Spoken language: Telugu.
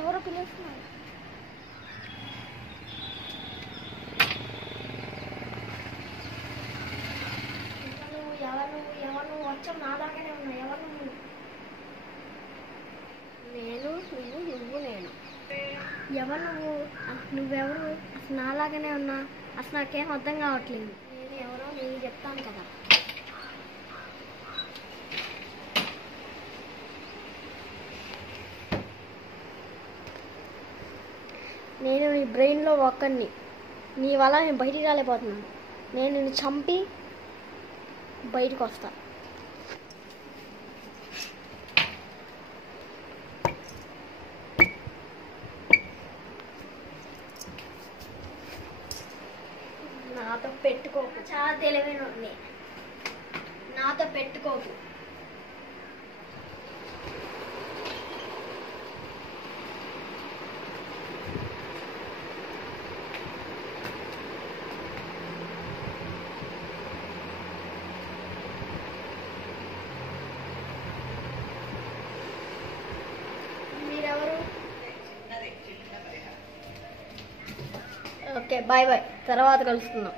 ఎవరో పిలుస్తున్నారు. ఎవరు వచ్చావు? నా దాకానే ఉన్నా. ఎవరు నేను ఎవరు నువ్వెవరు? అసలు నాలాగానే ఉన్నా. అసలు నాకేం అర్థం కావట్లేదు. నేను ఎవరో నేను చెప్తాను కదా. నేను నీ బ్రెయిన్లో ఒక్కడిని. నీ వల్ల నేను బయటికి రాలేకపోతున్నాను. నేను నిన్ను చంపి బయటకు వస్తా. నాతో పెట్టుకోకు. చాలా తెలివైన ఉంది. నాతో పెట్టుకోకు. మీరెవరు? Okay, bye bye. తర్వాత కలుసుకుందాం.